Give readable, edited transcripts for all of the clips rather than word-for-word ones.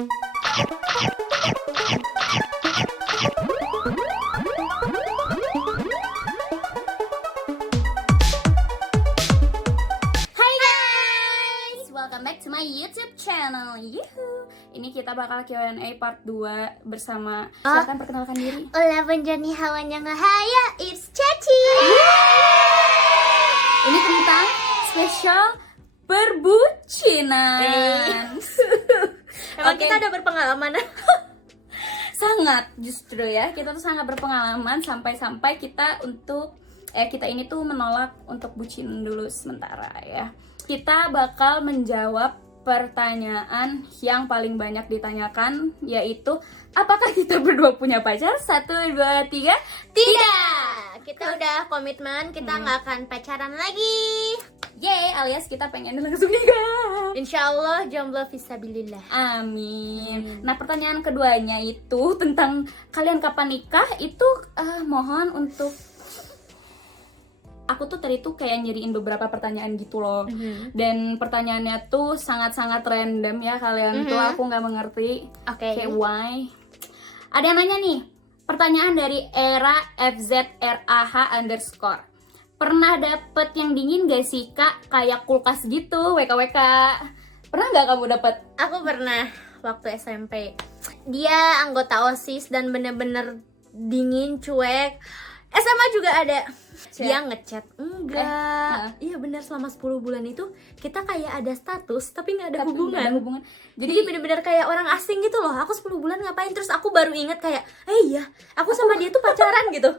Hai guys, welcome back to my YouTube channel. Yuhu. Ini kita bakal Q&A part 2 bersama. Silakan perkenalkan diri. Hola, benjani hawanya ngehaya, it's Caci. Ini tentang spesial perbucinan. Emang Oke. kita udah berpengalaman. Sangat justru ya, kita tuh sangat berpengalaman sampai kita ini tuh menolak untuk bucin dulu sementara ya. Kita bakal menjawab pertanyaan yang paling banyak ditanyakan, yaitu apakah kita berdua punya pacar? 1, 2, 3. Tidak, kita udah komitmen, kita nggak akan pacaran lagi. Yeay, alias kita pengen langsung nikah. Insya Allah jomblo fisabilillah. Amin. Nah, pertanyaan keduanya itu tentang kalian kapan nikah. Itu mohon untuk aku tuh tadi tuh kayak nyeriin beberapa pertanyaan gitu loh. Dan pertanyaannya tuh sangat-sangat random ya kalian tuh, aku nggak mengerti. Oke. Kayak why? Ada yang nanya nih, pertanyaan dari era FZRAH_. Pernah dapet yang dingin gak sih kak? Kayak kulkas gitu, WKWK. Pernah nggak kamu dapet? Aku pernah waktu SMP. Dia anggota OSIS dan bener-bener dingin, cuek. SMA juga ada. Dia ngechat enggak. Iya bener, selama 10 bulan itu kita kayak ada status tapi nggak ada hubungan. Jadi bener-bener kayak orang asing gitu loh. Aku 10 bulan ngapain? Terus aku baru inget kayak, iya, aku sama dia tuh pacaran gitu.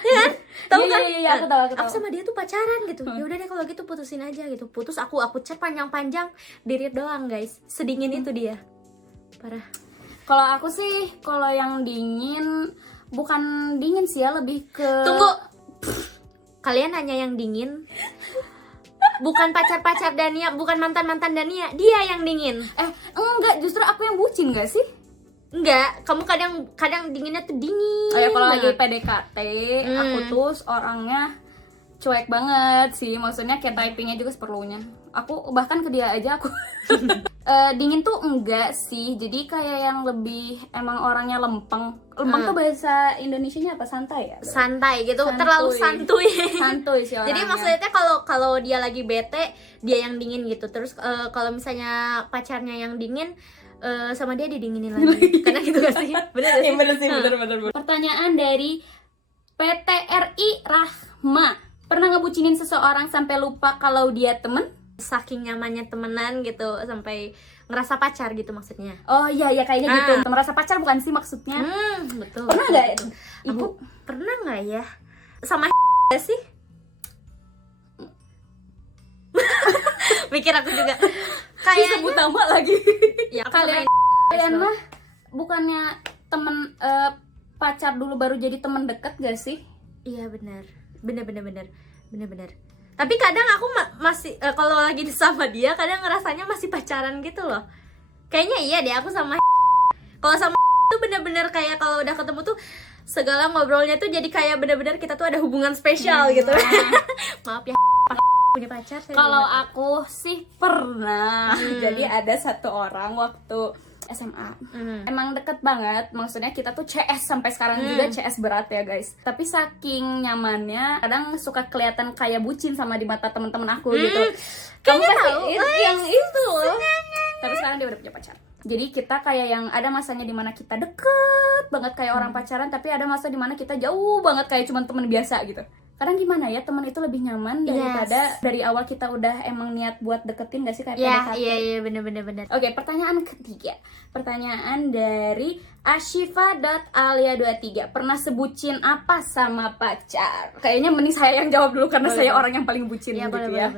Iya kan? Tahu kan? Iya, aku tahu. Aku sama dia tuh pacaran gitu. Ya udah deh kalau gitu putusin aja gitu. Putus, aku chat panjang-panjang, di-read doang guys. Sedingin itu dia. Parah. Kalau aku sih, kalau yang dingin, bukan dingin sih ya, lebih ke... Tunggu. Kalian hanya yang dingin. Bukan pacar-pacar Dania, bukan mantan-mantan Dania. Dia yang dingin. Enggak, justru aku yang bucin gak sih? Enggak, kamu kadang dinginnya tuh dingin. Oh ya, kalau lagi banget. PDKT, aku tuh orangnya cuek banget sih. Maksudnya kayak typingnya juga seperlunya. Aku bahkan ke dia aja aku dingin tuh enggak sih. Jadi kayak yang lebih emang orangnya lempeng. Lempeng tuh bahasa Indonesianya apa? Santai ya? Santai gitu, Santuy. terlalu santuy. Santuy sih orangnya. Jadi maksudnya kalau dia lagi bete, dia yang dingin gitu. Terus kalau misalnya pacarnya yang dingin, sama dia didinginin lagi. Karena gitu gak sih? Bener gak sih? Iya, bener sih, bener. Pertanyaan dari PTRI Rahma. Pernah ngebucinin seseorang sampai lupa kalau dia temen? Saking nyamannya temenan gitu, sampai ngerasa pacar gitu maksudnya. Oh iya kayaknya gitu. Merasa pacar bukan sih maksudnya? Betul. Pernah nggak ibu? Aku pernah nggak ya? Sama gak sih? Mikir aku juga. Kayak Sebut nama lagi. ya, aku Kalian sama mah bukannya temen pacar dulu baru jadi temen deket gak sih? iya benar. Bener. Tapi kadang aku masih kalau lagi sama dia kadang ngerasanya masih pacaran gitu loh. Kayaknya iya deh aku sama kalau sama tuh bener-bener kayak kalau udah ketemu tuh segala ngobrolnya tuh jadi kayak bener-bener kita tuh ada hubungan spesial gitu. Maaf ya punya pacar. Kalau aku sih pernah. Jadi ada satu orang waktu SMA. Emang deket banget. Maksudnya kita tuh CS sampai sekarang juga CS berat ya guys. Tapi saking nyamannya, kadang suka kelihatan kayak bucin sama di mata temen-temen aku gitu. Kamu Kayaknya pasti tahu. yang itu loh. Tapi sekarang dia udah punya pacar. Jadi kita kayak yang ada masanya dimana kita deket banget kayak orang pacaran, tapi ada masa dimana kita jauh banget kayak cuman temen biasa gitu. Kadang gimana ya, temen itu lebih nyaman daripada dari awal kita udah emang niat buat deketin gak sih kayak PDKT. Iya bener. Oke, pertanyaan ketiga. Pertanyaan dari Ashifa.alia23. Pernah sebucin apa sama pacar? Kayaknya mending saya yang jawab dulu karena saya orang yang paling bucin Iya, gitu boleh. ya.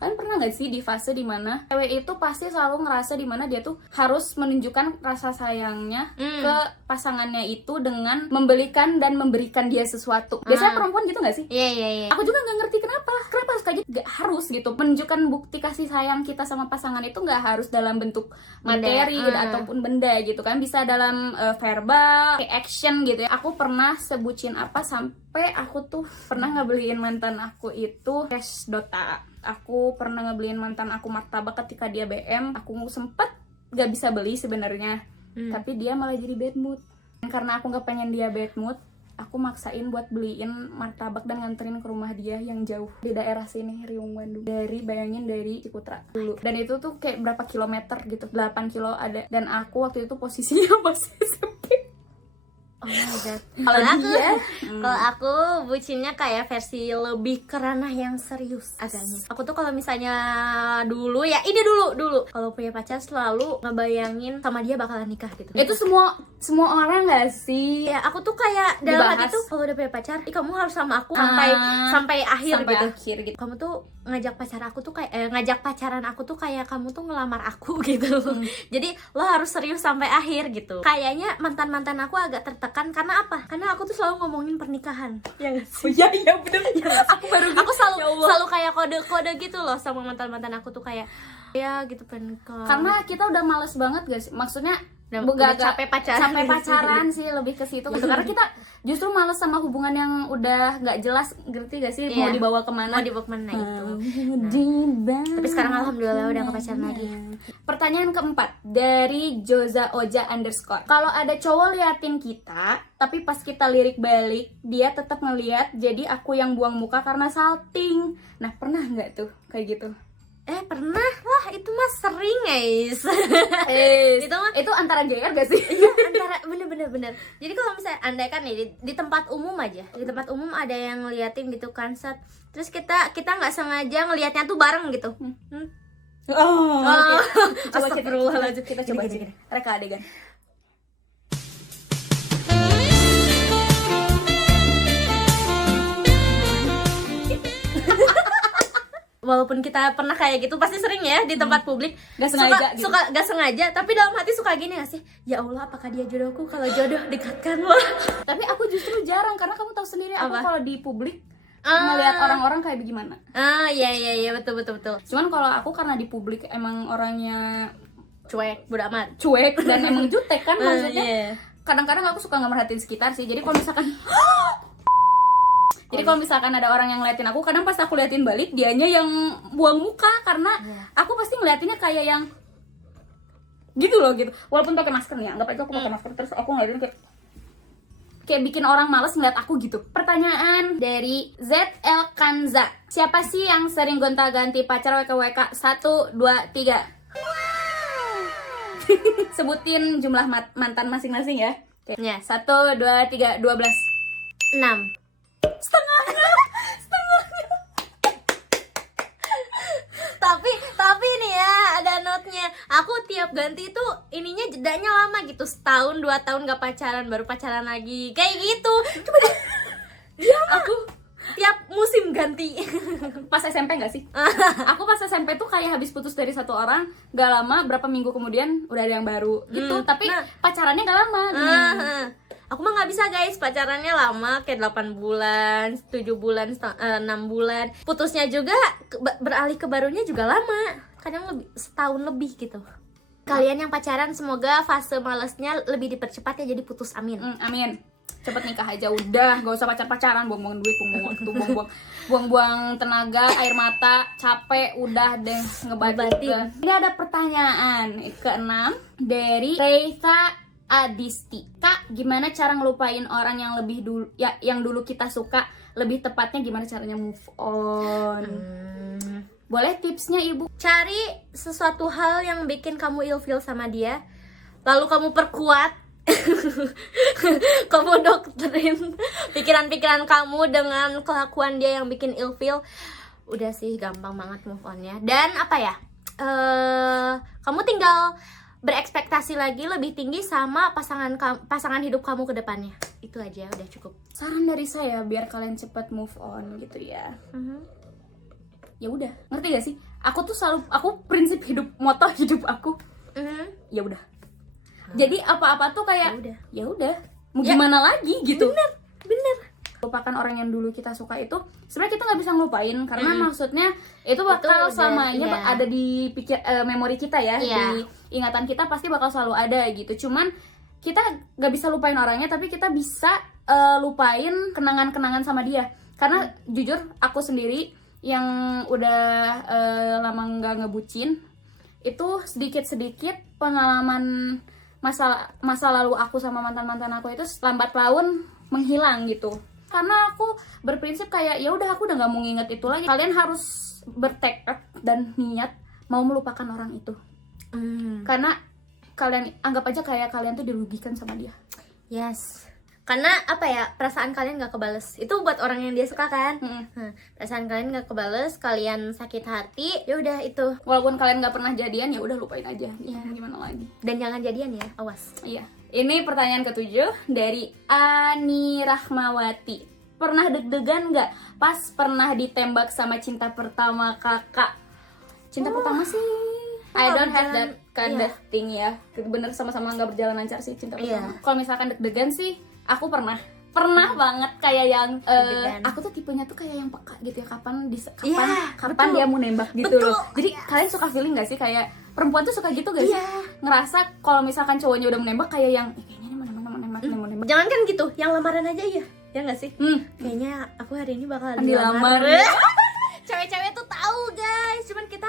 Kalian pernah gak sih di fase dimana cewek itu pasti selalu ngerasa dimana dia tuh harus menunjukkan rasa sayangnya ke pasangannya itu dengan membelikan dan memberikan dia sesuatu. Biasanya perempuan gitu gak sih? Iya. Aku juga nggak ngerti kenapa harus kayak gitu. Gak harus gitu menunjukkan bukti kasih sayang kita sama pasangan itu nggak harus dalam bentuk materi ataupun benda gitu kan, bisa dalam verbal, kayak action gitu ya. Aku pernah sebucin apa sampai aku tuh pernah ngebeliin mantan aku itu cash Dota. Aku pernah ngebeliin mantan aku martabak ketika dia BM. Aku sempet gak bisa beli sebenarnya. tapi dia malah jadi bad mood. Karena aku nggak pengen dia bad mood, aku maksain buat beliin martabak dan nganterin ke rumah dia yang jauh di daerah sini, Riung Bandung. Bayangin dari Ciputra dulu. Dan itu tuh kayak berapa kilometer gitu, 8 kilo ada. Dan aku waktu itu posisinya masih SMP. Oh my god. Kalau aku bucinnya kayak versi lebih ke ranah yang serius agaknya. Aku tuh kalau misalnya dulu ya, ini dulu kalau punya pacar selalu ngebayangin sama dia bakalan nikah gitu. itu semua orang nggak sih? Ya, aku tuh kayak dalam hati Dibahas. tuh kalau udah punya pacar, kamu harus sama aku sampai akhir sampai gitu. akhir gitu. Kamu tuh ngajak pacaran aku tuh kayak kamu tuh ngelamar aku gitu. Jadi lo harus serius sampai akhir gitu. Kayaknya mantan aku agak tertekan karena apa? Karena aku tuh selalu ngomongin pernikahan. Ya gak sih? Iya bener. Aku selalu kayak kode-kode gitu loh sama mantan aku tuh kayak ya gitu pernikahan. Karena kita udah males banget gak sih? Maksudnya Udah capek pacaran sih, lebih ke situ gitu. Karena kita justru males sama hubungan yang udah nggak jelas, ngerti gak sih? Mau dibawa kemana? Mau dibawa kemana itu. Tapi sekarang alhamdulillah udah gak pacaran lagi. Pertanyaan keempat dari Joza Oja _. Kalau ada cowok liatin kita, tapi pas kita lirik balik, dia tetap ngeliat, jadi aku yang buang muka karena salting. Nah, pernah nggak tuh kayak gitu? Pernah lah, itu mah sering guys. Itu antara GR gak sih? Iya, antara bener. Jadi kalau misalnya andai kan nih di tempat umum aja, di tempat umum ada yang ngeliatin gitu kan, terus kita nggak sengaja ngelihatnya tuh bareng gitu. Astagfirullahaladzim. Kita coba aja. Reka adegan. Walaupun kita pernah kayak gitu, pasti sering ya di tempat publik. Gak sengaja gitu. Gak sengaja, tapi dalam hati suka gini gak sih? Ya Allah, apakah dia jodohku? Kalau jodoh, dekatkanlah. Tapi aku justru jarang, karena kamu tahu sendiri aku Apa? kalau di publik ngeliat orang-orang kayak gimana. Iya, betul. Cuman kalau aku karena di publik emang orangnya Cuek, bodo amat. cuek dan emang jutek kan, maksudnya. Iya. Kadang-kadang aku suka nggak merhatiin sekitar sih. Jadi kalau misalkan ada orang yang ngeliatin aku, kadang pas aku liatin balik, dianya yang buang muka, karena aku pasti ngeliatinnya kayak yang gitu loh gitu. Walaupun pakai masker nih, anggap aja aku pakai masker, terus aku ngeliatin kayak bikin orang males ngeliat aku gitu. Pertanyaan dari ZL Kanza. Siapa sih yang sering gonta-ganti pacar WKWK? 1, 2, 3. Sebutin jumlah mantan masing-masing ya. Oke. Ya. 1, 2, 3, 12. 6. Setengahnya. Tapi nih ya, ada notnya. Aku tiap ganti itu ininya jedanya lama gitu, 1-2 tahun gak pacaran, baru pacaran lagi, kayak gitu. Coba deh. Aku tiap musim ganti. Pas SMP gak sih? Aku pas SMP tuh kayak habis putus dari satu orang, gak lama, berapa minggu kemudian udah ada yang baru gitu. Tapi pacarannya gak lama. Aku mah nggak bisa guys, pacarannya lama kayak 8 bulan, 7 bulan, 6 bulan. Putusnya juga beralih ke barunya juga lama, kadang setahun lebih gitu. Kalian yang pacaran semoga fase malesnya lebih dipercepat ya, jadi putus, amin. Amin. Cepet nikah aja udah, gak usah pacaran, buang-buang duit, buang-buang waktu, buang-buang tenaga, air mata, capek, udah deh ngebatin. Ini ada pertanyaan ke-6 dari Reika Adisti. Kak, gimana cara ngelupain orang yang lebih dulu yang dulu kita suka? Lebih tepatnya gimana caranya move on? Boleh tipsnya, Ibu? Cari sesuatu hal yang bikin kamu ilfeel sama dia, lalu kamu perkuat. Kamu doktrin pikiran-pikiran kamu dengan kelakuan dia yang bikin ilfeel. Udah sih, gampang banget move on-nya. Dan apa ya? Kamu tinggal berekspektasi lagi lebih tinggi sama pasangan hidup kamu ke depannya. Itu aja udah cukup. Saran dari saya biar kalian cepat move on gitu ya. Ya udah, ngerti gak sih? Aku prinsip hidup, moto hidup aku. Ya udah. Jadi apa-apa tuh kayak ya udah. Mau gimana lagi gitu. Bener. Lupakan orang yang dulu kita suka itu sebenarnya kita nggak bisa ngelupain, karena maksudnya itu bakal selamanya ada di memori kita ya, di ingatan kita pasti bakal selalu ada gitu. Cuman kita nggak bisa lupain orangnya, tapi kita bisa lupain kenangan-kenangan sama dia. Karena jujur aku sendiri yang udah lama nggak ngebucin, itu sedikit-sedikit pengalaman masa lalu aku sama mantan aku itu lambat laun menghilang gitu. Karena aku berprinsip kayak ya udah, aku udah nggak mau nginget itu lagi. Kalian harus bertekad dan niat mau melupakan orang itu. Karena kalian anggap aja kayak kalian tuh dirugikan sama dia. Yes. Karena apa ya, perasaan kalian gak kebales. Itu buat orang yang dia suka kan. Perasaan kalian gak kebales, kalian sakit hati, ya udah itu. Walaupun kalian nggak pernah jadian, ya udah lupain aja. Gimana lagi? Dan jangan jadian ya, awas. Iya. Ini pertanyaan ke-7 dari Ani Rahmawati. Pernah deg-degan nggak pas pernah ditembak sama cinta pertama kakak? Cinta pertama sih, I don't have that kind of thing ya. Bener, sama-sama nggak berjalan lancar sih cinta pertama. Kalau misalkan deg-degan sih, aku pernah banget kayak yang aku tuh tipenya tuh kayak yang peka gitu ya, kapan dia mau nembak gitu loh. Jadi kalian suka feeling nggak sih kayak perempuan tuh suka gitu gak sih? Ngerasa kalau misalkan cowoknya udah menembak kayak yang kayaknya ini mau nembak. Jangan kan gitu, yang lamaran aja ya nggak sih? Kayaknya aku hari ini bakal dilamar. Cewek-cewek tuh tahu guys, cuman kita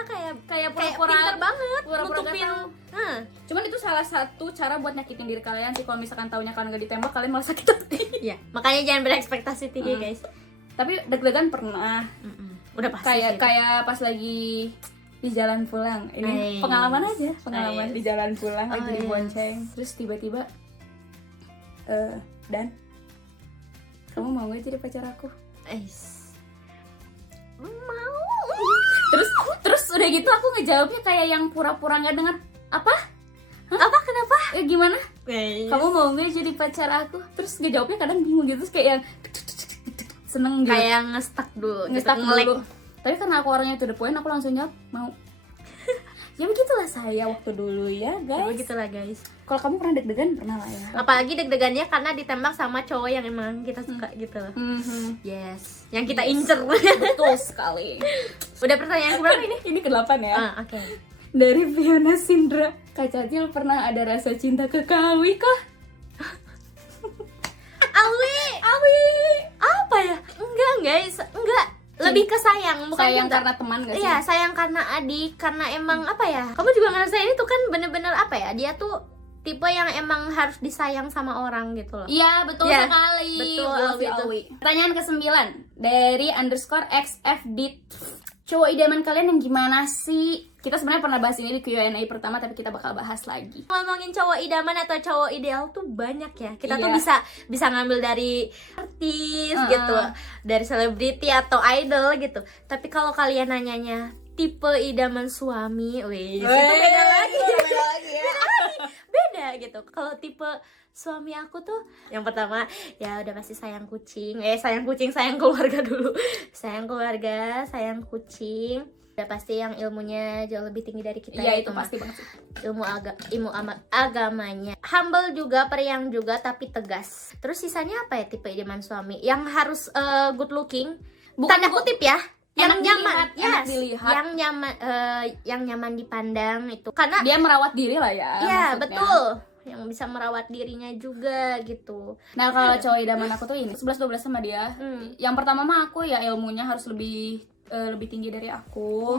kayak pura-pura pinter banget nutupin. Nutupin. Cuman itu salah satu cara buat nyakitin diri kalian sih. Kalau misalkan taunya kalian gak ditembak, kalian malah sakit hati. Iya, makanya jangan berekspektasi tinggi guys. Tapi deg-degan pernah. Udah pasti kayak pas lagi di jalan pulang. Ini pengalaman aja, di jalan pulang lagi di bonceng. Terus tiba-tiba Dan, kamu mau gak jadi pacar aku? Mau. Terus udah gitu aku ngejawabnya kayak yang pura-pura nggak dengar. Apa? Kenapa? Gimana? Kamu mau nggak jadi pacar aku? Terus ngejawabnya kadang bingung gitu, terus kayak yang seneng gitu. Kayak ngestak dulu. Tapi karena aku orangnya to the point, aku langsung jawab mau. Ya begitulah saya waktu dulu ya guys. Begitulah guys. Kalau kamu pernah deg-degan, pernah lah ya. Apalagi deg-degannya karena ditembak sama cowok yang emang kita suka gitu loh. Yes. Yang kita incer. Betul sekali. Udah pertanyaan berapa ini? Ini ke-8 ya. Oke. Dari Fiona Sindra. Kak Cacil pernah ada rasa cinta ke Kak Awi kah? Awi. Apa ya? Enggak guys, enggak. Lebih ke sayang, bukan sayang cinta. Karena teman gak sih? Iya, sayang karena adik, karena emang apa ya? Kamu juga ngerasain itu kan bener-bener apa ya? Dia tuh tipe yang emang harus disayang sama orang gitu loh. Iya, betul sekali. Betul, Awi. Pertanyaan ke-9 dari _xfd. Cowok idaman kalian yang gimana sih? Kita sebenarnya pernah bahas ini di Q&A pertama, tapi kita bakal bahas lagi. Ngomongin cowok idaman atau cowok ideal tuh banyak ya. Kita tuh bisa ngambil dari artis gitu, dari selebriti atau idol gitu. Tapi kalau kalian nanyanya tipe idaman suami, itu beda lagi. Beda gitu. Kalau tipe suami aku tuh yang pertama ya udah pasti sayang kucing, sayang keluarga dulu. Sayang keluarga, sayang kucing. Udah pasti yang ilmunya jauh lebih tinggi dari kita. Iya, itu pasti banget sih. Ilmu agamanya. Humble juga, periang juga, tapi tegas. Terus sisanya apa ya tipe idaman suami? Yang harus good looking. Tanda kutip ya. Yang nyaman, dilihat. Yang nyaman dipandang itu. Karena dia merawat diri lah ya. Iya, betul. Yang bisa merawat dirinya juga gitu. Nah, kalau cowok idaman aku tuh ini 11-12 sama dia. Yang pertama mah aku ya ilmunya harus lebih tinggi dari aku.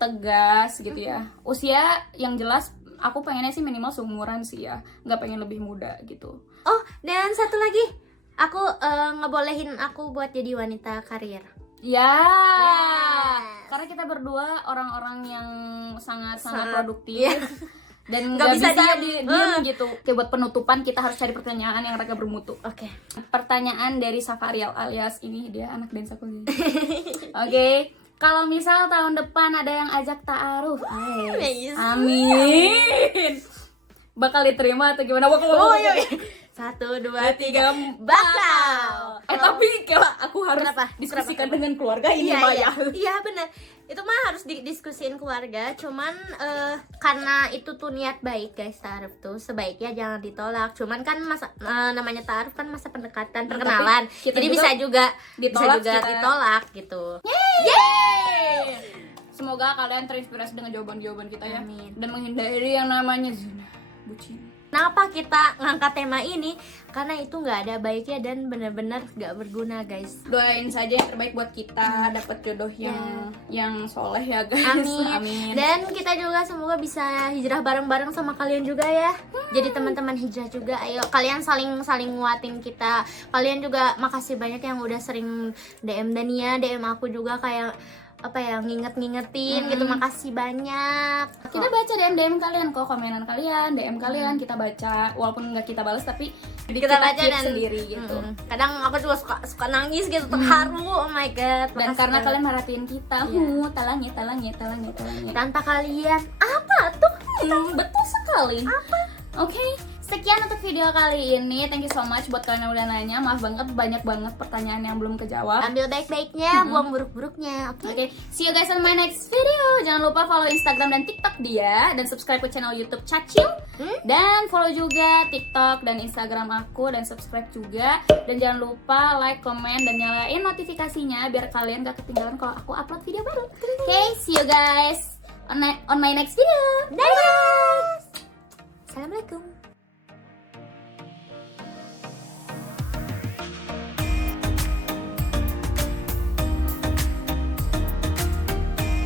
Tegas gitu ya. Usia yang jelas aku pengennya sih minimal seumuran sih ya. Nggak pengen lebih muda gitu. Oh, dan satu lagi. Aku ngebolehin aku buat jadi wanita karir. Ya. Karena kita berdua orang-orang yang sangat produktif. Dan nggak bisa diem gitu. Oke, buat penutupan kita harus cari pertanyaan yang agak bermutu. Oke. Pertanyaan dari Safarial alias ini dia anak dance aku. Oke. Kalau misal tahun depan ada yang ajak ta'aruf, amin. Bakal diterima atau gimana? Iya. 1, 2, 3, bakal. Tapi kalau aku harus diskusikan dengan keluarga ini ya. Iya benar. Itu mah harus didiskusin keluarga. Cuman karena itu tuh niat baik guys, ta'aruf tuh sebaiknya jangan ditolak. Cuman kan namanya ta'aruf kan masa pendekatan, perkenalan. Jadi bisa juga ditolak gitu. Yeay! Semoga kalian terinspirasi dengan jawaban-jawaban kita ya. Amin. Dan menghindari yang namanya zina, bucin. Kenapa kita ngangkat tema ini? Karena itu nggak ada baiknya dan benar-benar nggak berguna, guys. Doain saja yang terbaik buat kita dapat jodoh yang soleh ya guys. Amin. Amin. Dan kita juga semoga bisa hijrah bareng-bareng sama kalian juga ya. Jadi teman-teman hijrah juga, ayo kalian saling nguatin kita. Kalian juga makasih banyak yang udah sering DM Dania, DM aku juga kayak apa ya, ngingetin gitu. Makasih banyak. Kita baca DM kalian kok, komenan kalian, DM kalian kita baca, walaupun nggak kita balas tapi kita baca keep dan sendiri gitu. Kadang aku juga suka nangis gitu, terharu. Oh my god. Dan makasih karena banget. kalian merhatiin kita, talangi. Tanpa kalian apa tuh? Betul sekali. Oke, sekian untuk video kali ini. Thank you so much buat kalian yang udah nanya. Maaf banget, banyak banget pertanyaan yang belum kejawab. Ambil baik-baiknya, buang buruk-buruknya. Oke. Oke, see you guys on my next video. Jangan lupa follow Instagram dan TikTok dia, dan subscribe ke channel YouTube Cacil. Dan follow juga TikTok dan Instagram aku, dan subscribe juga. Dan jangan lupa like, comment, dan nyalain notifikasinya biar kalian gak ketinggalan kalau aku upload video baru. Oke, see you guys on my next video. Dadah. Assalamualaikum.